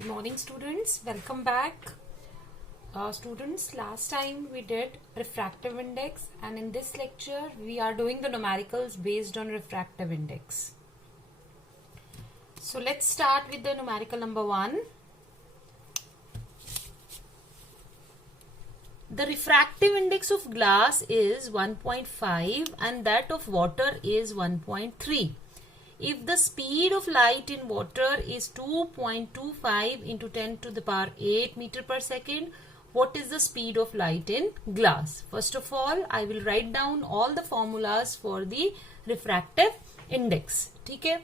Good morning, students. Welcome back. Students, last time we did refractive index, and in this lecture we are doing the numericals based on refractive index. So let's start with the numerical number 1. The refractive index of glass is 1.5 and that of water is 1.3. If the speed of light in water is 2.25 into 10 to the power 8 meter per second, what is the speed of light in glass? First of all, I will write down all the formulas for the refractive index. ठीक है?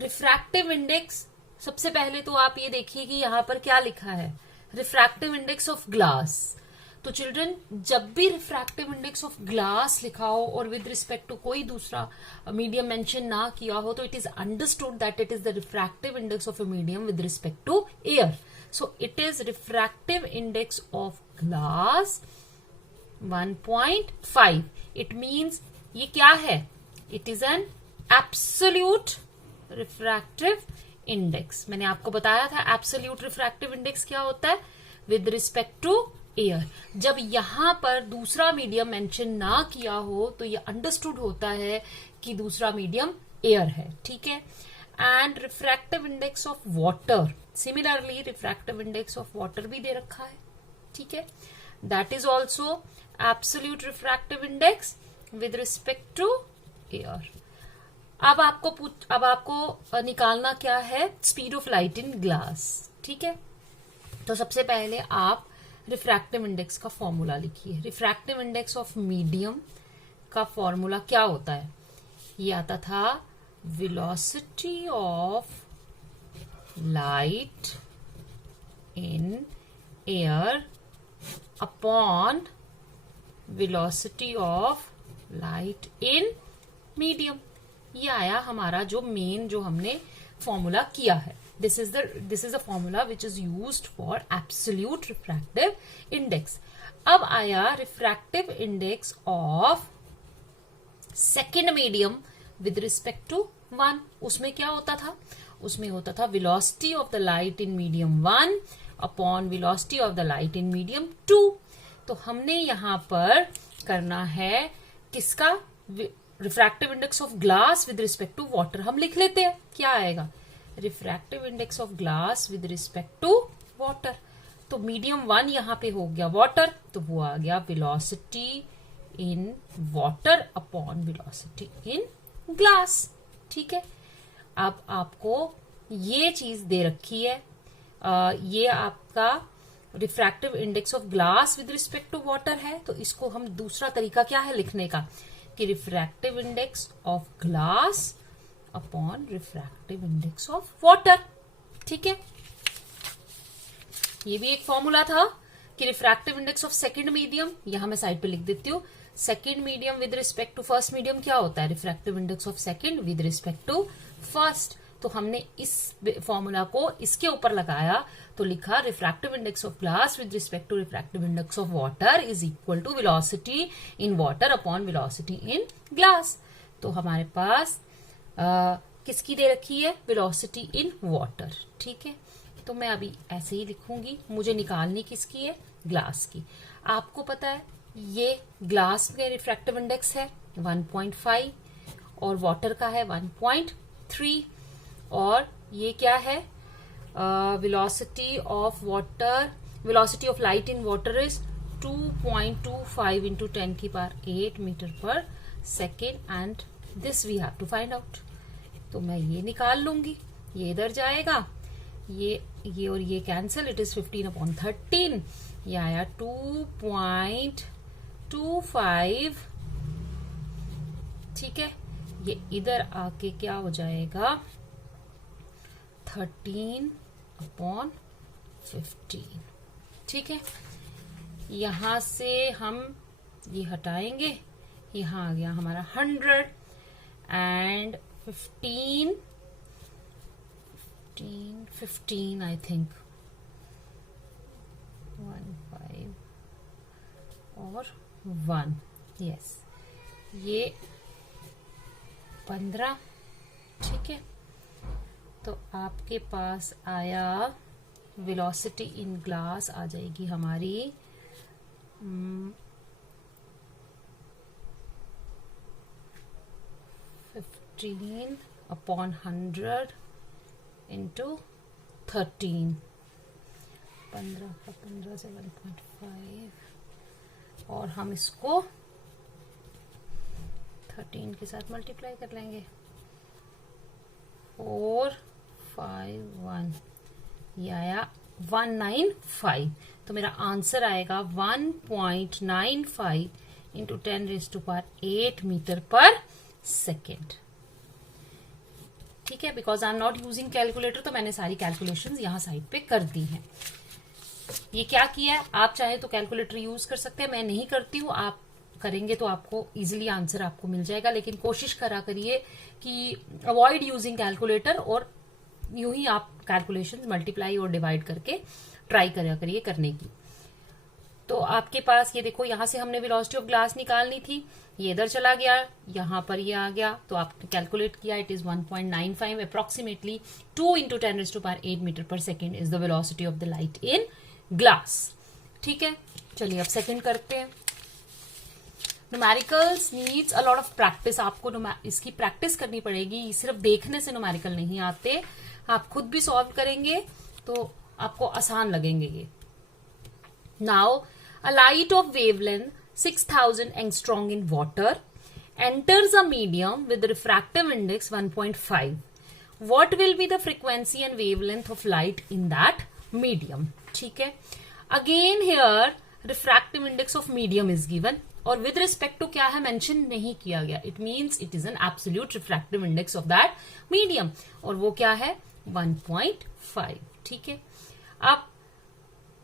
Refractive index, सबसे पहले तो आप ये देखिए कि यहाँ पर क्या लिखा है, रिफ्रैक्टिव इंडेक्स ऑफ ग्लास. तो चिल्ड्रन, जब भी रिफ्रैक्टिव इंडेक्स ऑफ ग्लास लिखा हो और विद रिस्पेक्ट टू कोई दूसरा मीडियम मेंशन ना किया हो, तो it is understood that it is the refractive index of a medium with respect to air. So it is refractive index of glass 1.5. It means ये क्या है? It is an absolute refractive index. मैंने आपको बताया था absolute refractive index क्या होता है विद रिस्पेक्ट टू एयर. जब यहां पर दूसरा मीडियम मेंशन ना किया हो तो ये अंडरस्टूड होता है कि दूसरा मीडियम एयर है. ठीक है. And refractive index of water, similarly refractive index of water भी दे रखा है. ठीक है. That is also absolute refractive index with respect to air. अब आपको निकालना क्या है? Speed of light in glass. ठीक है. तो सबसे पहले आप रिफ्रैक्टिव इंडेक्स का फॉर्मूला लिखिए. रिफ्रैक्टिव इंडेक्स ऑफ मीडियम का फॉर्मूला क्या होता है? ये आता था velocity of light in air upon velocity of light in medium. ये आया हमारा जो हमने फॉर्मूला किया है. This is the formula which is used for absolute refractive index. अब आया refractive index of second medium with respect to 1. उसमें क्या होता था? उसमें होता था velocity of the light in medium 1 upon velocity of the light in medium 2. तो हमने यहां पर करना है किसका? Refractive index of glass with respect to water. हम लिख लेते हैं क्या आएगा? Refractive index of glass with respect to water. तो मीडियम 1 यहां पे हो गया वाटर, तो वो आ गया velocity in water upon velocity in glass. ठीक है. अब आपको ये चीज दे रखी है, ये आपका refractive index of glass with respect to water है. तो इसको हम दूसरा तरीका क्या है लिखने का कि refractive index of glass upon refractive index of water. ठीक है. ये भी एक फॉर्मूला था कि refractive index of second medium, यहां मैं साइड पे लिख देती हूँ. Second medium with respect to first medium क्या होता है? Refractive index of second with respect to first. तो हमने इस फॉर्मूला को इसके ऊपर लगाया तो लिखा refractive index of glass with respect to refractive index of water is equal to velocity in water upon velocity in glass. तो हमारे पास किसकी दे रखी है? Velocity in water. ठीक है. तो मैं अभी ऐसे ही लिखूंगी. मुझे निकालनी किसकी है? ग्लास की. आपको पता है ये ग्लास में रिफ्रैक्टिव इंडेक्स है 1.5 और वाटर का है 1.3. और ये क्या है? Velocity of water, velocity of light in water is 2.25 into 10 की पावर 8 मीटर पर second and this we have to find out. तो मैं ये निकाल लूंगी, ये इधर जाएगा, ये और ये कैंसिल. It is 15/13. ये आया 2.25. ठीक है. ये इधर आके क्या हो जाएगा? 13/15. ठीक है. यहां से हम ये हटाएंगे, यहां आ गया हमारा 100 एंड 15 आई थिंक 15 और 1. यस, ये 15. ठीक है. तो आपके पास आया वेलोसिटी इन ग्लास आ जाएगी हमारी 15/100 इंटू 13, 15 का 15 से 1.5, और हम इसको 13 के साथ मल्टीप्लाई कर लेंगे। 451, ये आया 195। तो मेरा आंसर आएगा 1.95 इंटू 10⁸ मीटर पर सेकेंड। ठीक है, because I am not using calculator, तो मैंने सारी कैलकुलेशंस यहाँ साइड पे कर दी हैं। ये क्या किया है, आप चाहे तो कैलकुलेटर यूज कर सकते हैं, मैं नहीं करती हूँ। आप करेंगे तो आपको इजीली आंसर आपको मिल जाएगा, लेकिन कोशिश करा करिए कि अवॉइड यूजिंग कैलकुलेटर, और यूं ही आप कैलकुलेशंस मल्टीप्लाई और डिवाइड करके ट्राई करा करिए करने की। तो आपके पास ये देखो, यहां से हमने वेलोसिटी ऑफ ग्लास निकालनी थी, ये इधर चला गया, यहां पर ये आ गया, तो आपने कैलकुलेट किया, it is 1.95 approximately 2 into 10⁸ metre पर second is the velocity of the light in glass. ठीक है, चलिए अब सेकेंड करते हैं। Numericals needs a lot of practice. आपको इसकी प्रैक्टिस करनी पड़ेगी, सिर्फ देखने से न्यूमेरिकल नहीं आते, आप खुद भी सॉल्व करेंगे तो आपको आसान लगेंगे ये। Now a light of wavelength 6000 angstrom in water enters a medium with refractive index 1.5. What will be the frequency and wavelength of light in that medium? ठीक है, again here refractive index of medium is given, और with respect to क्या है mention नहीं किया गया, it means it is an absolute refractive index of that medium, और वो क्या है 1.5। ठीक है, अब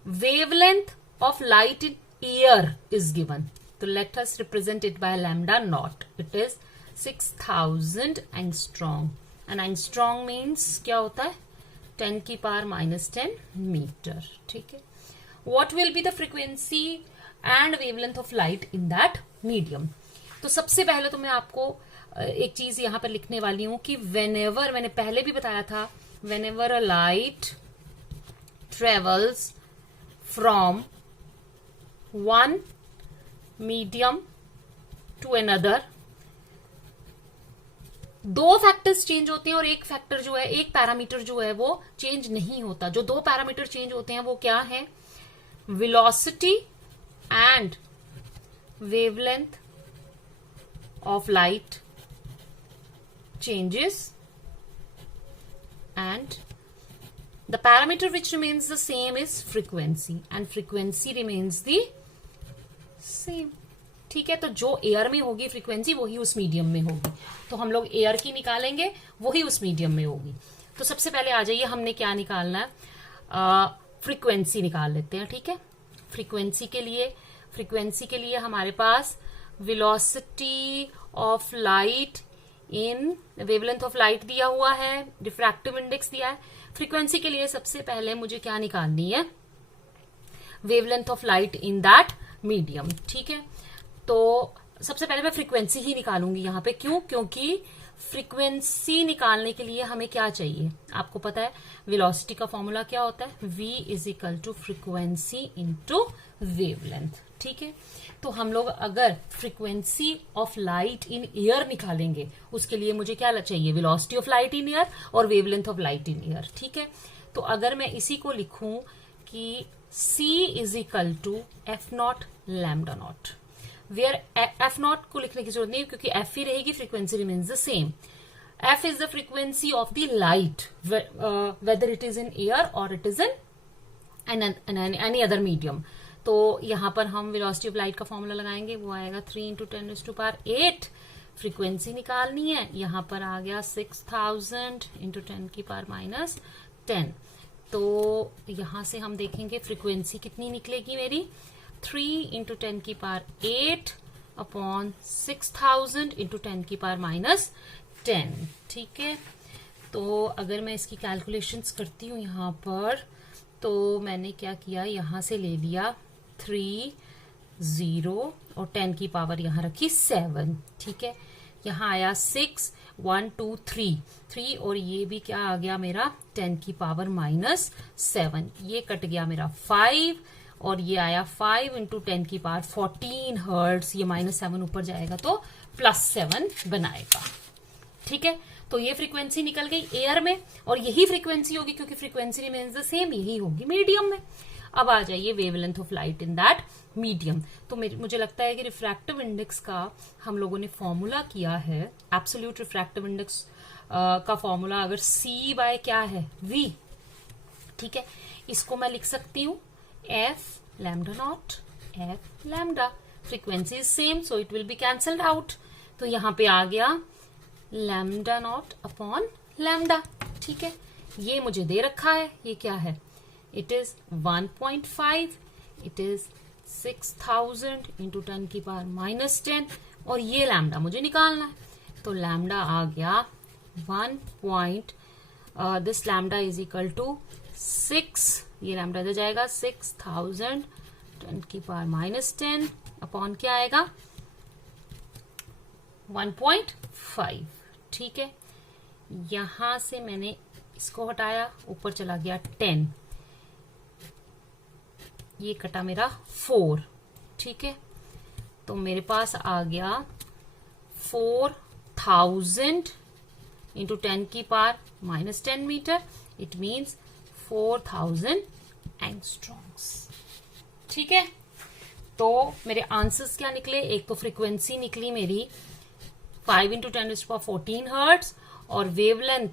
wavelength of light in air is given, so let us represent it by lambda naught. It is 6000 angstrom, and angstrom means क्या होता है 10⁻⁻10 मीटर। ठीक है, what will be the frequency and wavelength of light in that medium? तो सबसे पहले तो मैं आपको एक चीज यहां पर लिखने वाली हूं कि whenever, मैंने पहले भी बताया था, whenever a light travels from one medium to another, दो फैक्टर्स चेंज होते हैं और एक फैक्टर जो है, एक पैरामीटर जो है वो चेंज नहीं होता। जो दो पैरामीटर चेंज होते हैं वो क्या है, velocity and wavelength of light changes, and the parameter which remains the same is frequency, and frequency remains the same। ठीक है, तो जो एयर में होगी फ्रीक्वेंसी वही उस मीडियम में होगी, तो हम लोग एयर की निकालेंगे वही उस मीडियम में होगी। तो सबसे पहले आ जाइए, हमने क्या निकालना है, फ्रीक्वेंसी निकाल लेते हैं। ठीक है, फ्रीक्वेंसी के लिए हमारे पास velocity of light in wavelength of light दिया हुआ है, रिफ्रैक्टिव इंडेक्स दिया है। फ्रीक्वेंसी के लिए सबसे पहले मुझे क्या निकालनी है, wavelength of light in that medium. ठीक है, तो सबसे पहले मैं फ्रीक्वेंसी ही निकालूंगी यहां पे। क्यों? क्योंकि फ्रीक्वेंसी निकालने के लिए हमें क्या चाहिए, आपको पता है वेलोसिटी का फॉर्मूला क्या होता है, v is equal to frequency into wavelength. ठीक है, तो हम लोग अगर frequency of light in air निकालेंगे, उसके लिए मुझे क्या चाहिए, velocity of light in air और wavelength of light in air. ठीक है, तो अगर मैं इसी को लिखूं कि c is equal to F not lambda not, where F not को लिखने की जरूरत नहीं क्योंकि एफ ही रहेगी, frequency remains the same. F is the frequency of the light whether it is in air और it is in any other medium. तो यहां पर हम वेलोसिटी ऑफ लाइट का फॉर्मूला लगाएंगे, वो आएगा 3 इंटू 10⁸। फ्रीक्वेंसी निकालनी है, यहां पर आ गया 6000 इंटू 10⁻⁻10। तो यहां से हम देखेंगे फ्रीक्वेंसी कितनी निकलेगी मेरी, 3 इंटू 10⁸ अपॉन 6000 इंटू 10⁻⁻10। ठीक है, तो अगर मैं इसकी कैलकुलेशंस करती हूं यहां पर, तो मैंने क्या किया, यहां से ले लिया 3 0 और 10 की पावर यहां रखी 7। ठीक है, यहाँ आया 6, 1, 2, 3 और ये भी क्या आ गया मेरा 10 की पावर -7, ये कट गया मेरा 5 और ये आया 5 इंटू 10 की पावर 14 हर्ट्ज, ये -7 ऊपर जाएगा तो +7 बनाएगा। ठीक है, तो ये फ्रीक्वेंसी निकल गई एयर में और यही फ्रीक्वेंसी होगी क्योंकि फ्रीक्वेंसी रिमेन्स द सेम, यही होगी मीडियम में। अब आ जाइए wavelength of light in that medium. तो मुझे लगता है कि रिफ्रैक्टिव इंडेक्स का हम लोगों ने फॉर्मूला किया है, एब्सोल्यूट रिफ्रैक्टिव इंडेक्स का फॉर्मूला अगर C बाय क्या है V। ठीक है, इसको मैं लिख सकती हूँ F lambda naught F lambda, frequency is same so it will be cancelled out. तो यहाँ पे आ गया लैम्डा नॉट अपॉन लैम्डा। ठीक है, ये मुझे दे रखा है, ये क्या है, it is 1.5, it is 6000 into 10 की पावर -10 और ये लैम्डा मुझे निकालना है। तो लैम्डा आ गया 1. This lambda is equal to 6, ये लैम्डा दे जाएगा 6000 10 की पावर -10 अपॉन क्या आएगा 1.5। ठीक है, यहां से मैंने इसको हटाया, ऊपर चला गया 10, ये कटा मेरा 4। ठीक है, तो मेरे पास आ गया 4000 इंटू 10 की power -10 metre, it means 4000 angstroms. ठीक है, तो मेरे आंसर्स क्या निकले, एक तो फ्रीक्वेंसी निकली मेरी 5 इंटू 10⁻14 हर्ट्ज और वेवलेंथ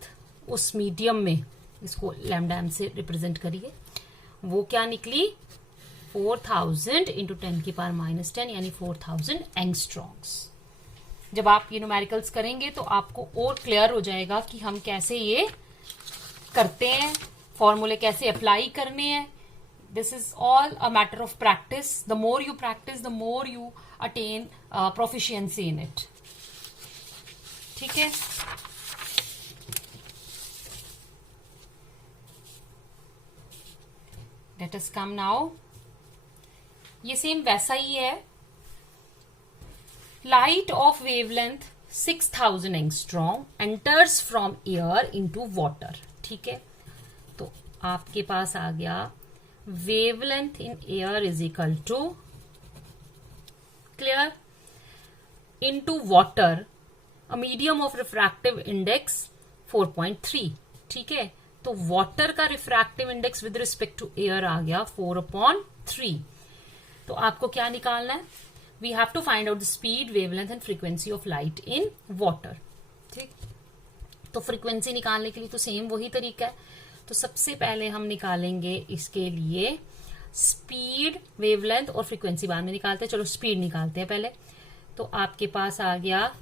उस मीडियम में, इसको लैम्डा एम से रिप्रेजेंट करिए, वो क्या निकली 4000 इंटू 10 की पावर -10 यानी 4000 एंगस्ट्रॉम्स। जब आप ये न्यूमेरिकल्स करेंगे तो आपको और क्लियर हो जाएगा कि हम कैसे ये करते हैं, फॉर्मूले कैसे अप्लाई करने हैं। This is all a matter of practice, the more you practice the more you attain proficiency in it. ठीक है, लेट अस कम नाउ, ये सेम वैसा ही है, light of wavelength 6000 angstrom enters from air into water. ठीक है, तो आपके पास आ गया wavelength in air is equal to clear into water, a medium of refractive index 4.3। ठीक है, तो वाटर का refractive index with respect to air आ गया 4/3। तो आपको क्या निकालना है, we have to find out the speed, wavelength and frequency of light in water. ठीक, तो फ्रीक्वेंसी निकालने के लिए तो सेम वही तरीका है। तो सबसे पहले हम निकालेंगे इसके लिए स्पीड, वेवलेंथ और फ्रीक्वेंसी बाद में निकालते हैं। चलो स्पीड निकालते हैं पहले। तो आपके पास आ गया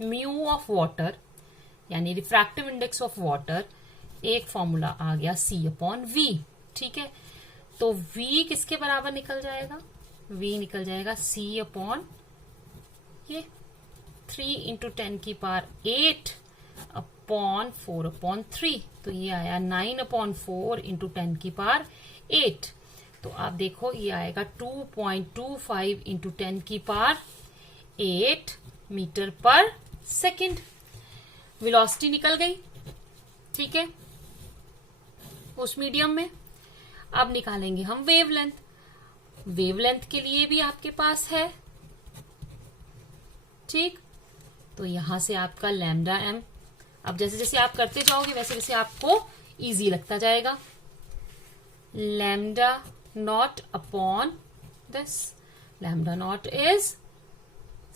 म्यू ऑफ वाटर यानी रिफ्रैक्टिव इंडेक्स ऑफ वाटर, एक फॉर्मूला आ गया C/V। ठीक है, तो V किसके बराबर निकल जाएगा, V निकल जाएगा C/ ये 3 इंटू 10 की पावर 8 अपॉन 4/3। तो ये आया 9/4 इंटू 10 की पावर 8। तो आप देखो ये आएगा 2.25 इंटू 10 की पावर 8 मीटर पर सेकेंड। वेलोसिटी निकल गई। ठीक है, उस मीडियम में। अब निकालेंगे हम वेवलेंथ। वेवलेंथ के लिए भी आपके पास है। ठीक, तो यहां से आपका लैम्डा एम, अब जैसे जैसे आप करते जाओगे वैसे वैसे आपको इजी लगता जाएगा। Lambda naught upon this, lambda naught is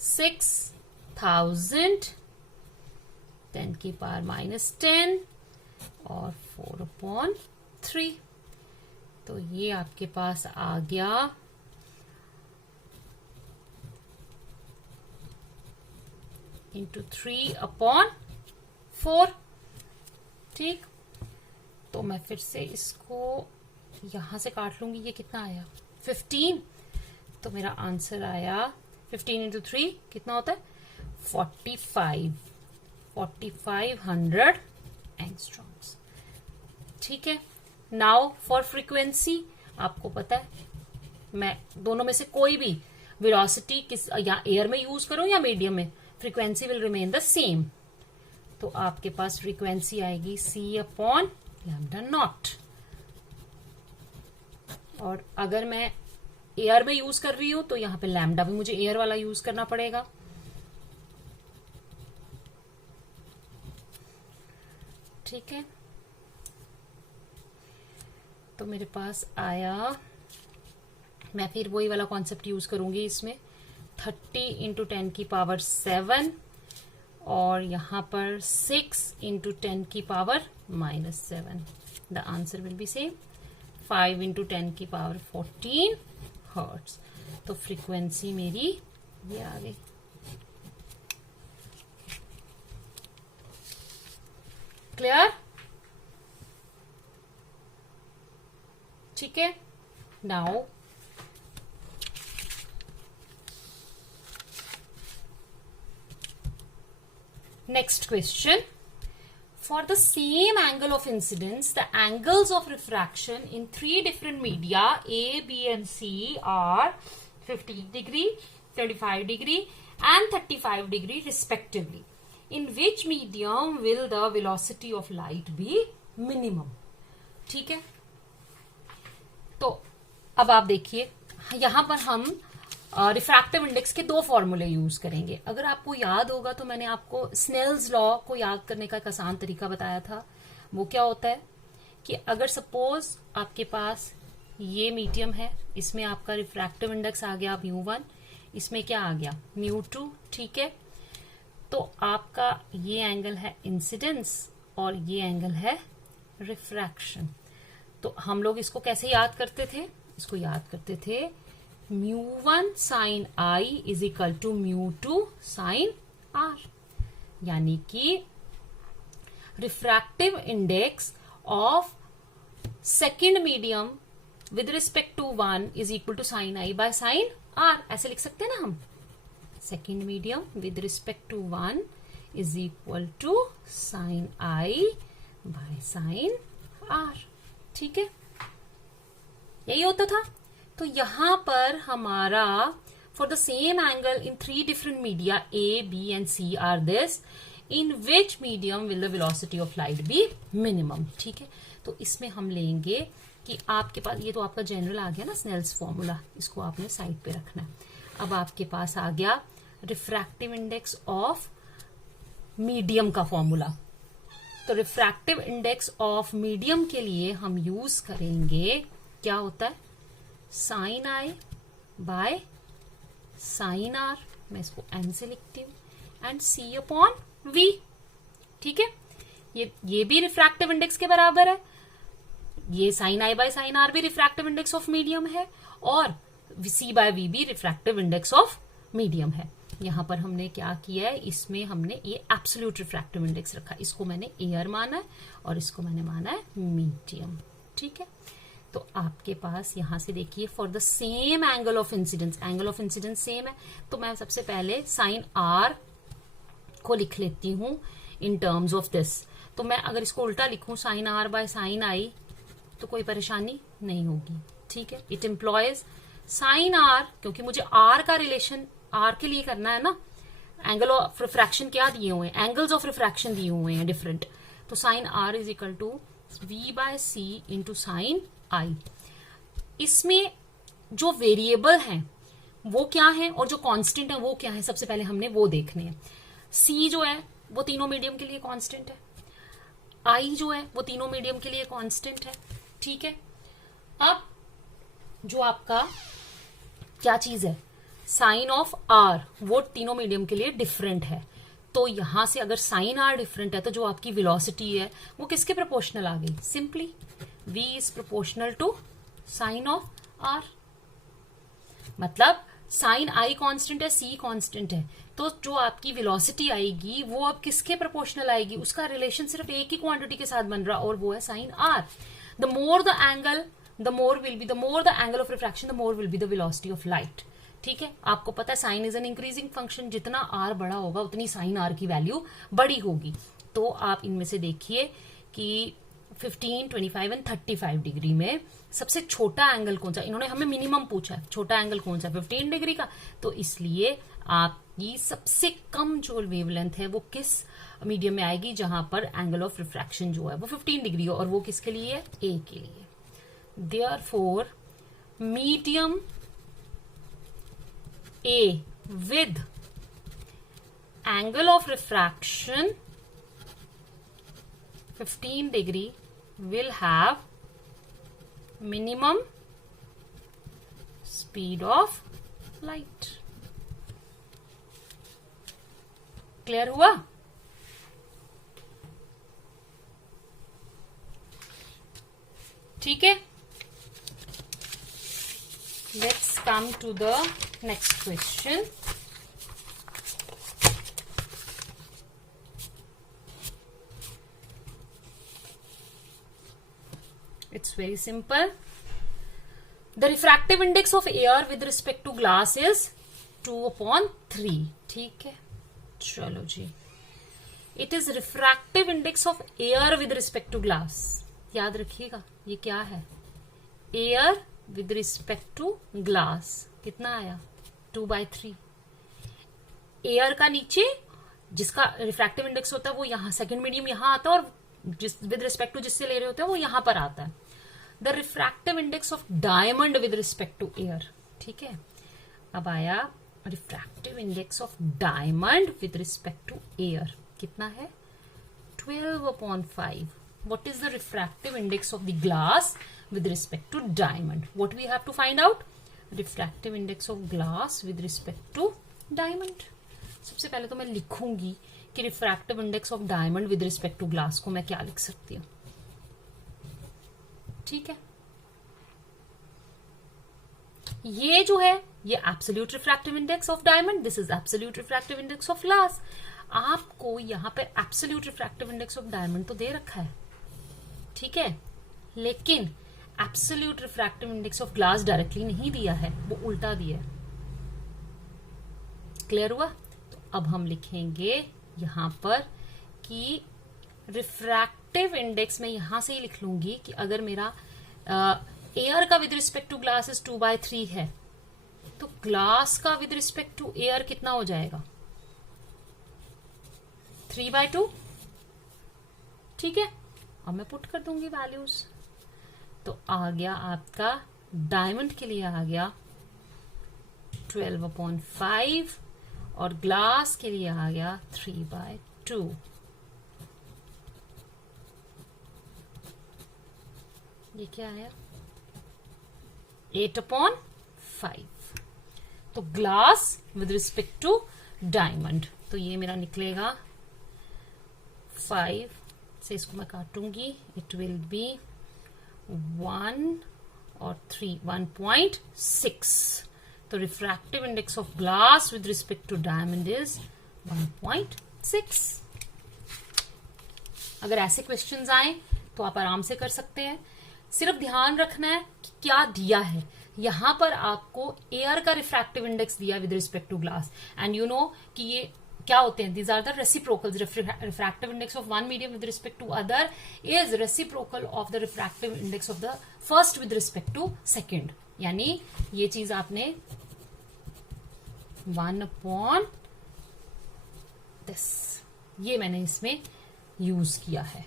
6000 10 की पावर -10 और 4/3। तो ये आपके पास आ गया इंटू 3/4। ठीक, तो मैं फिर से इसको यहां से काट लूंगी। ये कितना आया 15। तो मेरा आंसर आया 15 इंटू 3 कितना होता है 4500 एंगस्ट्रॉम्स। ठीक है, नाउ फॉर फ्रीक्वेंसी, आपको पता है मैं दोनों में से कोई भी वेलोसिटी किस या एयर में यूज करूं या मीडियम में, frequency will remain the same. तो आपके पास फ्रीक्वेंसी आएगी c अपॉन लैम्डा नॉट। और अगर मैं एयर में यूज कर रही हूं तो यहां पे लैम्डा भी मुझे एयर वाला यूज करना पड़ेगा। ठीक है, तो मेरे पास आया, मैं फिर वही वाला कॉन्सेप्ट यूज करूंगी इसमें, 30 इंटू 10 की पावर 7 और यहां पर 6 इंटू 10 की power -7। The answer will be same, 5 into 10 की पावर 14 हर्ट्स। तो फ्रीक्वेंसी मेरी ये आ गई। क्लियर? ठीक है, now next question. For the same angle of incidence, the angles of refraction in three different media A, B and C are 15 degree, 25 degree and 35 degree respectively. In which medium will the velocity of light be minimum? ठीक है, तो अब आप देखिए यहां पर हम refractive index के दो फॉर्मूले यूज करेंगे। अगर आपको याद होगा तो मैंने आपको स्नेल्स लॉ को याद करने का एक आसान तरीका बताया था। वो क्या होता है कि अगर सपोज आपके पास ये मीडियम है, इसमें आपका रिफ्रैक्टिव इंडेक्स आ गया μ1, इसमें क्या आ गया μ2। ठीक है, तो आपका ये एंगल है इंसिडेंस और ये एंगल है रिफ्रैक्शन। तो हम लोग इसको कैसे याद करते थे? इसको याद करते थे μ1 sine I is equal to μ2 sine R, यानी कि refractive index of second medium with respect to 1 is equal to sine I by sine R। ऐसे लिख सकते हैं ना हम, second medium with respect to 1 is equal to sine I by sine R। ठीक है, यही होता था। तो यहां पर हमारा for the same angle in three different media A, B and C are this, in which medium will the velocity of light be minimum. ठीक है, तो इसमें हम लेंगे कि आपके पास ये तो आपका जनरल आ गया ना स्नेल्स फॉर्मूला, इसको आपने साइड पे रखना है। अब आपके पास आ गया रिफ्रैक्टिव इंडेक्स ऑफ मीडियम का फॉर्मूला। तो रिफ्रैक्टिव इंडेक्स ऑफ मीडियम के लिए हम यूज करेंगे, क्या होता है, sine I by sine R। मैं इसको n से लिखती हूं एंड C अपॉन V। ठीक है, ये भी रिफ्रैक्टिव इंडेक्स के बराबर है, ये sine I by sine R भी रिफ्रैक्टिव इंडेक्स ऑफ मीडियम है और C बाय V भी रिफ्रैक्टिव इंडेक्स ऑफ मीडियम है। यहां पर हमने क्या किया है, इसमें हमने ये एब्सोल्यूट रिफ्रैक्टिव इंडेक्स रखा, इसको मैंने एयर माना है और इसको मैंने माना है मीडियम। ठीक है, तो आपके पास यहां से देखिए for the same angle of incidence, angle of incidence same है, तो मैं सबसे पहले साइन R को लिख लेती हूं इन टर्म्स ऑफ दिस। तो मैं अगर इसको उल्टा लिखूं sine R by sine I तो कोई परेशानी नहीं होगी। ठीक है, इट एम्प्लॉयज साइन R, क्योंकि मुझे R का रिलेशन R के लिए करना है ना, एंगल ऑफ रिफ्रैक्शन क्या दिए हुए हैं, एंगल्स ऑफ रिफ्रैक्शन दिए हुए हैं डिफरेंट। तो sine R is equal to V by C into sine I। इसमें जो वेरिएबल हैं वो क्या है और जो कांस्टेंट है वो क्या है, सबसे पहले हमने वो देखने हैं। C जो है वो तीनों मीडियम के लिए कांस्टेंट है, I जो है वो तीनों मीडियम के लिए कांस्टेंट है। ठीक है, अब जो आपका क्या चीज है, साइन ऑफ R वो तीनों मीडियम के लिए डिफरेंट है। तो यहां से अगर साइन R डिफरेंट है तो जो आपकी वेलोसिटी है वो किसके प्रोपोर्शनल आ गई, simply V is proportional to sine of R। मतलब साइन I कांस्टेंट है, C कांस्टेंट है, तो जो आपकी वेलोसिटी आएगी वो अब किसके प्रोपोर्शनल आएगी, उसका रिलेशन सिर्फ एक ही क्वांटिटी के साथ बन रहा और वो है sine R। The more the angle the more the angle of refraction the more will be the velocity of light. ठीक है, आपको पता है sine is an increasing function, जितना R बड़ा होगा उतनी साइन R की वैल्यू बड़ी होगी। तो आप इनमें से देखिए कि 15, 25 एंड 35 डिग्री में सबसे छोटा एंगल कौन सा, इन्होंने हमें मिनिमम पूछा है, छोटा एंगल कौन सा 15 डिग्री का, तो इसलिए आप ये सबसे कम जो वेवलेंथ है वो किस मीडियम में आएगी जहां पर एंगल ऑफ रिफ्रैक्शन जो है वो 15 डिग्री है, और वो किसके लिए है? ए के लिए। Therefore medium A with angle of refraction 15 degree will have minimum speed of light. Clear हुआ? ठीक है, let's come to the next question. It's very simple. The refractive index of air with respect to glass is 2/3. ठीक है, चलो जी. It is refractive index of air with respect to glass. याद रखिएगा ये क्या है? Air with respect to glass कितना आया? 2/3. एयर का नीचे जिसका रिफ्रैक्टिव इंडेक्स होता है वो यहाँ सेकेंड मीडियम यहाँ आता है, और जिस विद रिस्पेक्ट टू जिससे ले रहे होते हैं वो यहां पर आता है. The refractive index of diamond with respect to air. ठीक है, अब आया refractive index of diamond with respect to air कितना है? 12/5. What is the refractive index of the glass with respect to diamond? What we have to find out? Refractive index of glass with respect to diamond. सबसे पहले तो मैं लिखूंगी कि refractive index of diamond with respect to glass को मैं क्या लिख सकती हूं. ठीक है, ये जो है ये absolute refractive index of diamond, this is absolute refractive index of glass. आपको यहां पे absolute refractive index of diamond तो दे रखा है, ठीक है, लेकिन absolute refractive index of glass directly नहीं दिया है, वो उल्टा दिया है. क्लियर हुआ? तो अब हम लिखेंगे यहां पर कि रिफ्रैक्टिव इंडेक्स में यहां से ही लिख लूंगी कि अगर मेरा एयर का with respect to glass is 2/3 है तो ग्लास का विद रिस्पेक्ट टू एयर कितना हो जाएगा? 3/2. ठीक है, अब मैं पुट कर दूंगी वैल्यूज. तो आ गया आपका डायमंड के लिए आ गया 12/5 और ग्लास के लिए आ गया 3/2. ये क्या आया? 8/5. तो glass with respect to diamond, तो ये मेरा निकलेगा 5 से इसको मैं काटूंगी, इट विल बी 1 और 3, 1.6. तो refractive index of glass with respect to diamond is 1.6. अगर ऐसे क्वेश्चंस आए तो आप आराम से कर सकते हैं. सिर्फ ध्यान रखना है कि क्या दिया है. यहां पर आपको एयर का रिफ्रैक्टिव इंडेक्स दिया with respect to glass, and you know कि ये क्या होते हैं, these are the reciprocals. Refractive index of one medium with respect to other is reciprocal of the refractive index of the first with respect to second. यानी ये चीज आपने 1/this ये मैंने इसमें यूज किया है.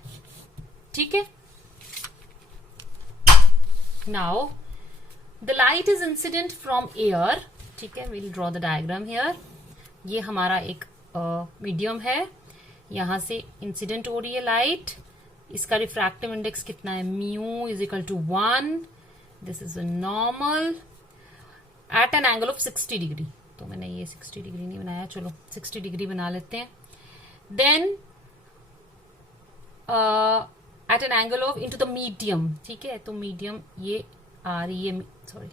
ठीक है, now the light is incident from air. ठीक है, will draw the diagram here. ये हमारा एक मीडियम है, यहां से इंसिडेंट हो रही है लाइट. इसका रिफ्रैक्टिव इंडेक्स कितना है? Mu is equal to 1. This is a normal at an angle of 60 degree. तो मैंने ये 60 डिग्री नहीं बनाया, चलो 60 डिग्री बना लेते हैं. Then at an angle of into the medium. ठीक है, तो मीडियम ये आ रही है, सॉरी,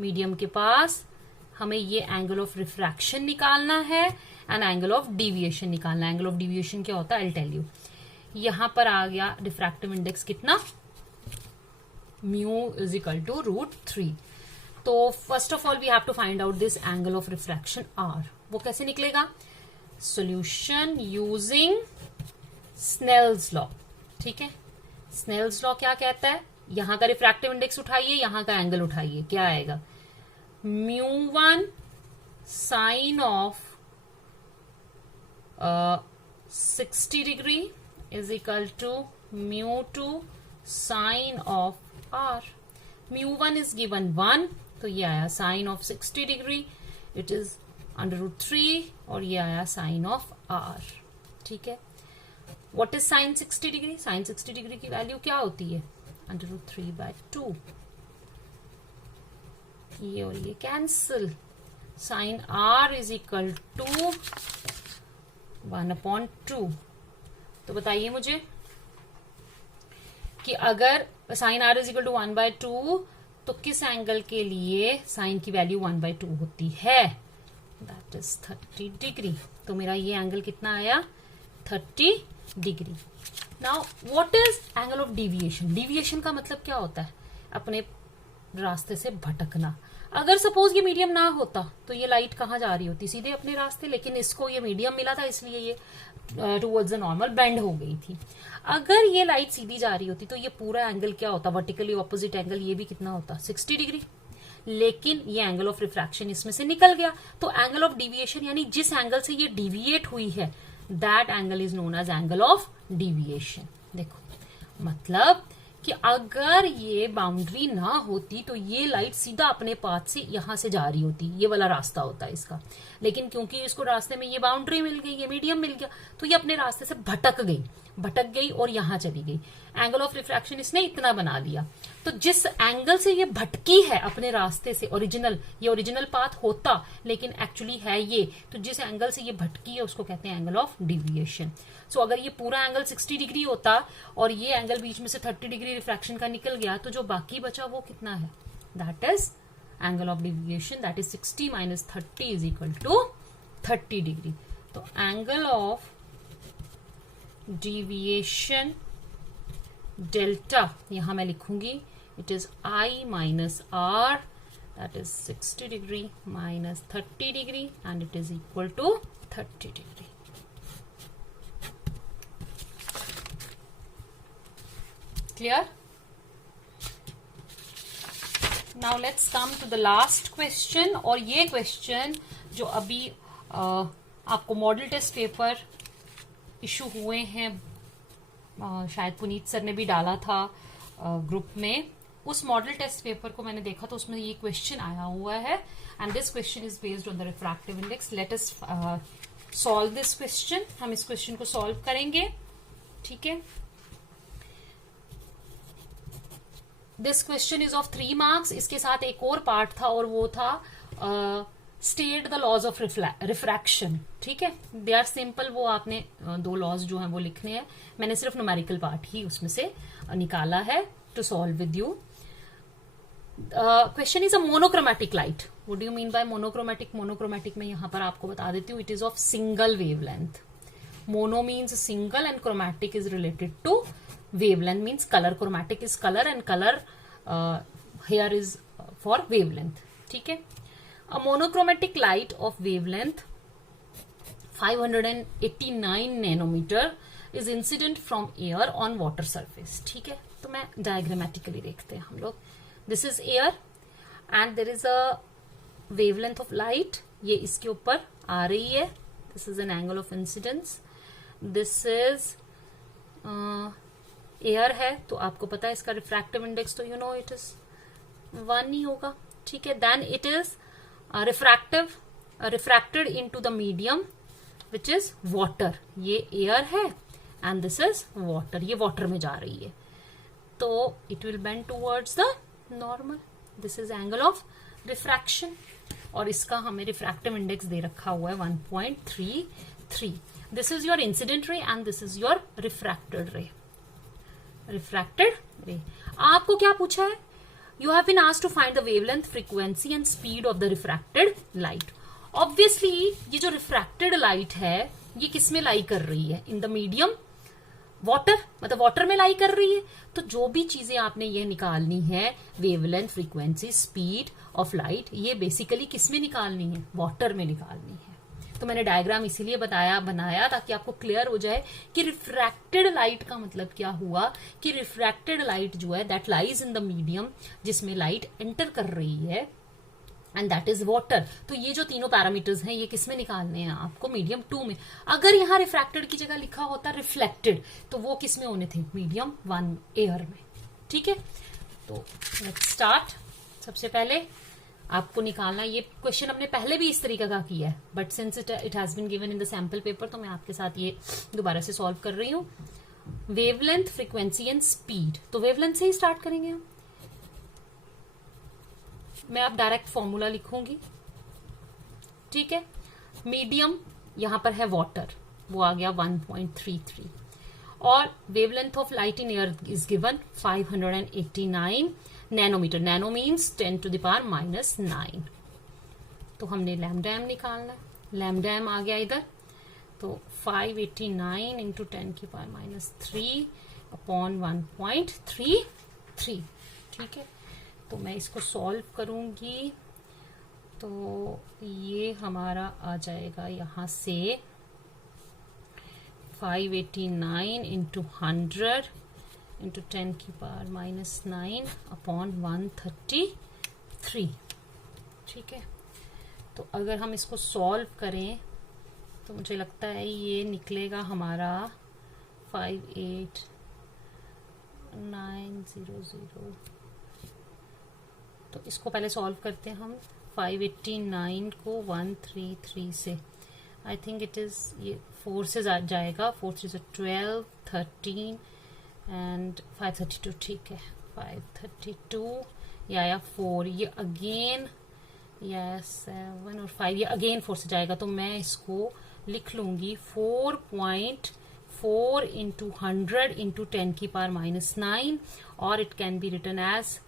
मीडियम के पास हमें ये एंगल ऑफ रिफ्रैक्शन निकालना है एंड एंगल ऑफ डिविएशन निकालना है. एंगल ऑफ डिविएशन क्या होता है? I tell you. यहां पर आ गया रिफ्रैक्टिव इंडेक्स कितना? Mu is equal to √3. तो first of all we have to find out this angle of refraction R. वो कैसे निकलेगा? Solution using Snell's law. ठीक है, स्नेल्स लॉ क्या कहता है? यहां का रिफ्रैक्टिव इंडेक्स उठाइए, यहां का एंगल उठाइए, क्या आएगा? μ1 sine of 60 degree is equal to μ2 sine of r. μ1 is given 1, तो ये आया sine of 60 degree, it is √3, और ये आया साइन ऑफ r. ठीक है. What is sine 60 degree? Sine 60 degree की वैल्यू क्या होती है? √3/2. ये और ये cancel. Sine r is equal to 1/2. तो बताइए मुझे कि अगर sine r is equal to 1/2, तो किस एंगल के लिए साइन की वैल्यू 1/2 होती है? That is 30 degree. तो मेरा ये एंगल कितना आया? 30 degree. Now what is angle of deviation? Deviation का मतलब क्या होता है? अपने रास्ते से भटकना. अगर सपोज ये मीडियम ना होता तो ये लाइट कहाँ जा रही होती? सीधे अपने रास्ते. लेकिन इसको ये मीडियम मिला था, इसलिए ये टुवर्ड्स द नॉर्मल बेंड हो गई थी. अगर ये लाइट सीधी जा रही होती तो ये पूरा एंगल क्या होता? वर्टिकली ऑपोजिट एंगल ये भी कितना होता? 60 डिग्री. लेकिन ये एंगल ऑफ रिफ्रैक्शन इसमें से निकल गया. तो एंगल ऑफ डिविएशन यानी जिस एंगल से ये डिविएट हुई है, that angle is known as angle of deviation. देखो मतलब कि अगर ये बाउंड्री ना होती तो ये लाइट सीधा अपने पाथ से यहां से जा रही होती. ये वाला रास्ता होता है इसका. लेकिन क्योंकि इसको रास्ते में ये बाउंड्री मिल गई, ये मीडियम मिल गया, तो ये अपने रास्ते से भटक गई और यहां चली गई. एंगल ऑफ रिफ्रैक्शन इसने इतना बना दिया. तो जिस एंगल से ये भटकी है अपने रास्ते से, ये ओरिजिनल पाथ होता, लेकिन एक्चुअली है ये, तो जिस एंगल से ये भटकी है उसको कहते हैं एंगल ऑफ डिविएशन. सो अगर ये पूरा एंगल 60 डिग्री होता और ये एंगल बीच में से 30 डिग्री रिफ्रैक्शन का निकल गया, तो जो बाकी बचा वो कितना है? That is angle of deviation, that is 60 minus 30 is equal to 30 degree. तो एंगल ऑफ डिविएशन डेल्टा यहां मैं लिखूंगी, it is I minus R, that is 60 degree minus 30 degree, and it is equal to 30 degree. Clear? Now let's come to the last question. और ये question जो अभी आपको model test paper issue हुए हैं, शायद पुनीत सर ने भी डाला था ग्रुप में, उस मॉडल टेस्ट पेपर को मैंने देखा तो उसमें ये क्वेश्चन आया हुआ है. And this question is based on the refractive index. Let us solve this question. हम इस क्वेश्चन को सॉल्व करेंगे. ठीक है. This question is of 3 marks. इसके साथ एक और पार्ट था और वो था state the laws of refraction. ठीक है. They are simple. वो आपने 2 लॉज जो हैं वो लिखने हैं. मैंने सिर्फ न्यूमेरिकल पार्ट ही उसमें से निकाला है to solve with you. Question is a monochromatic light. What do you mean by monochromatic? Monochromatic में यहां पर आपको बता देती हूँ, it is of single wavelength. Mono means single and chromatic is related to wavelength, means color. Chromatic is color and color here is for wavelength. ठीक है. A monochromatic light of wavelength 589 nanometer is incident from air on water surface. ठीक है. तो मैं diagrammatically देखते हैं हम लोग. This is air and there is a wavelength of light. ये इसके ऊपर आ रही है. This is an angle of incidence. This is air है, तो आपको पता है इसका रिफ्रैक्टिव इंडेक्स, तो यू नो इट इज 1 ही होगा. ठीक है. Then it is refracted into the medium which is water. ये एयर है एंड दिस इज वाटर. ये वाटर में जा रही है, तो it will bend towards the normal. This is angle of refraction और इसका हमें रिफ्रैक्टिव इंडेक्स दे रखा हुआ है 1.33. This is your incident ray and this is your refracted ray. Refracted ray. आपको क्या पूछा है? You have been asked to find the wavelength, frequency and speed of the refracted light. Obviously ये जो refracted light है ये किस में लाई कर रही है? इन द मीडियम वाटर, मतलब वाटर में लाई कर रही है. तो जो भी चीजें आपने ये निकालनी है, wavelength, frequency, speed of light, ये बेसिकली किस में निकालनी है? वाटर में निकालनी है. तो मैंने डायग्राम इसीलिए बनाया ताकि आपको क्लियर हो जाए कि रिफ्रैक्टेड लाइट का मतलब क्या हुआ. कि रिफ्रैक्टेड लाइट जो है that lies in the medium, जिसमें लाइट एंटर कर रही है, एंड दैट इज वाटर। तो ये जो तीनों पैरामीटर्स हैं ये किस में निकालने हैं आपको, मीडियम 2 में। अगर यहाँ रिफ्रैक्टेड की जगह लिखा होता रिफ्लेक्टेड तो वो किस में होने थे, मीडियम 1 एयर में। ठीक है, तो लेट्स स्टार्ट। सबसे पहले आपको निकालना, ये क्वेश्चन हमने पहले भी इस तरीके का किया है, but since it has been given in the sample paper तो मैं आपके साथ ये दोबारा से सॉल्व कर रही हूँ। Wavelength, frequency and speed. तो वेवलेंथ से ही स्टार्ट करेंगे हम। मैं अब डायरेक्ट फॉर्मूला लिखूंगी। ठीक है, मीडियम यहां पर है वाटर, वो आ गया 1.33, और wavelength of light in air is given 589 nanometre. Nano means 10 to the power -9। तो हमने लैम्डा एम निकालना है। लैम्डा एम आ गया इधर, तो 589 इंटू 10 की पावर -3 अपॉन 1.33। ठीक है, तो मैं इसको सॉल्व करूंगी तो ये हमारा आ जाएगा यहां से 589 इंटू 100 इंटू 10 की पावर -9 अपॉन 133। ठीक है, तो अगर हम इसको सॉल्व करें तो मुझे लगता है ये निकलेगा हमारा 58900। तो इसको पहले सॉल्व करते हैं हम। 589 को 133 से, आई थिंक इट इज, ये 4 से जाएगा, 4 से 12, 13 एंड 532। ठीक है, 532 ये आया 4, ये अगेन या 7 और 5, ये अगेन 4 से जाएगा। तो मैं इसको लिख लूंगी 4.4 इंटू 100 इंटू 10 की पावर -9, और it can be written as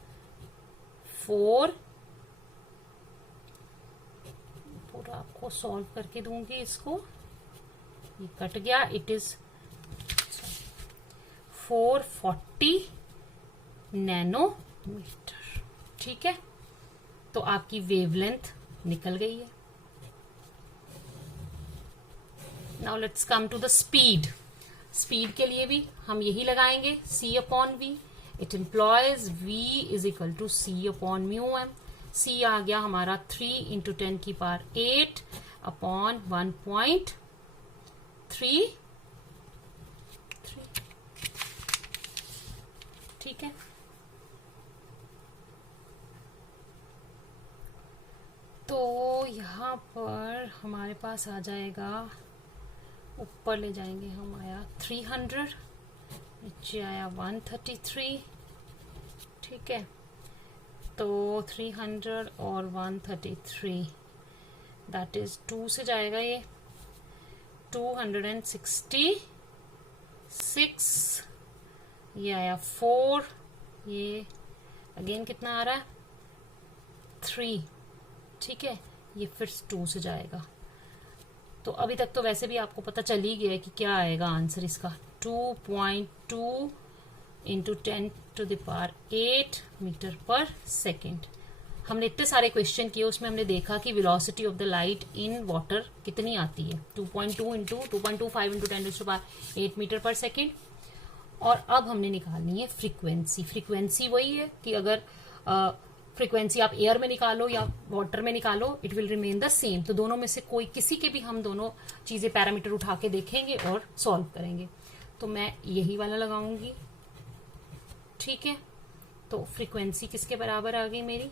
4। पूरा आपको सॉल्व करके दूंगी इसको, ये कट गया, इट इज 440 नैनोमीटर। ठीक है, तो आपकी वेवलेंथ निकल गई है। Now let's come to the speed. Speed के लिए भी हम यही लगाएंगे, C upon V। It employs V is equal to C upon mu M. C आ गया हमारा 3 इंटू 10 की पावर 8 अपॉन 1.33। ठीक है, तो यहाँ पर हमारे पास आ जाएगा, ऊपर ले जाएंगे हम, आया 300, नीचे आया 133। ठीक है, तो 300 और 133 दैट इज 2 से जाएगा, ये 266, ये आया 4, ये अगेन कितना आ रहा है 3। ठीक है, ये फिर 2 से जाएगा। तो अभी तक तो वैसे भी आपको पता चल ही गया है कि क्या आएगा आंसर इसका, 2.2 into 10 to the power 8 metre पर सेकेंड। हमने इतने सारे क्वेश्चन किए, उसमें हमने देखा कि velocity of the light in water कितनी आती है, 2.2 into 2.25 into 10 to the power 8 metre पर सेकेंड। और अब हमने निकालनी है फ्रीक्वेंसी। फ्रीक्वेंसी वही है कि अगर फ्रीक्वेंसी आप एयर में निकालो या वाटर में निकालो, it will remain the same. तो दोनों में से कोई किसी के भी हम दोनों चीजें पैरामीटर उठा के देखेंगे और सॉल्व करेंगे। तो मैं यही वाला लगाऊंगी। ठीक है, तो फ्रीक्वेंसी किसके बराबर आ गई मेरी,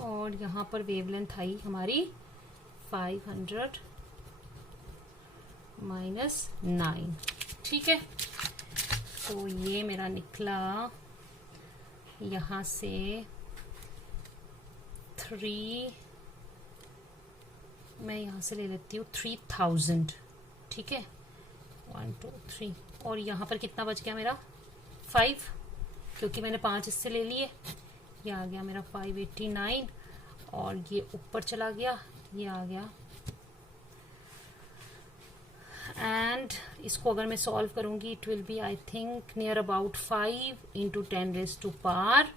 और यहां पर वेवलेंथ आई हमारी 500 -9। ठीक है, तो ये मेरा निकला यहां से 3, मैं यहां से ले लेती हूँ 3000। ठीक है, 1 2 3, और यहां पर कितना बच गया मेरा 5, क्योंकि मैंने 5 इससे ले लिए। ये आ गया मेरा 589, और ये ऊपर चला गया, ये आ गया, एंड इसको अगर मैं सॉल्व करूंगी it will be I think near about 5 into 10 raise to power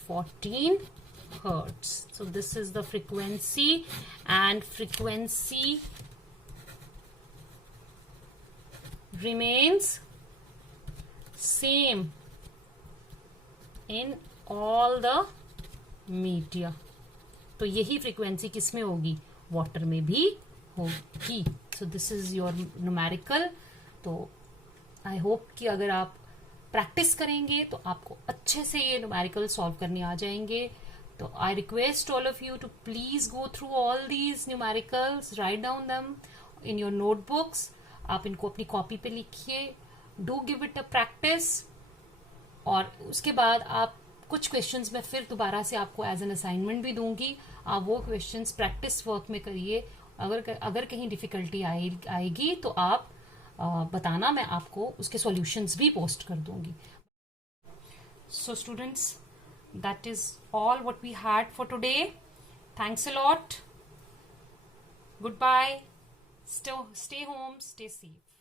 14 hertz. So this is the frequency, and frequency remains same in all the media. तो यही फ्रीक्वेंसी किसमें होगी, वाटर में भी होगी। So this is your numerical. तो I hope कि अगर आप प्रैक्टिस करेंगे तो आपको अच्छे से ये न्यूमेरिकल सॉल्व करने आ जाएंगे। तो I request all of you to please go through all these numericals, write down them in your notebooks. आप इनको अपनी कॉपी पे लिखिए, do give it a practice. और उसके बाद आप कुछ क्वेश्चंस मैं फिर दोबारा से आपको एज एन असाइनमेंट भी दूंगी, आप वो क्वेश्चंस प्रैक्टिस वर्क में करिए। अगर कहीं डिफिकल्टी आएगी तो आप बताना, मैं आपको उसके सॉल्यूशंस भी पोस्ट कर दूंगी। So students, that is all what we had for today. Thanks a lot, goodbye, stay home, stay safe.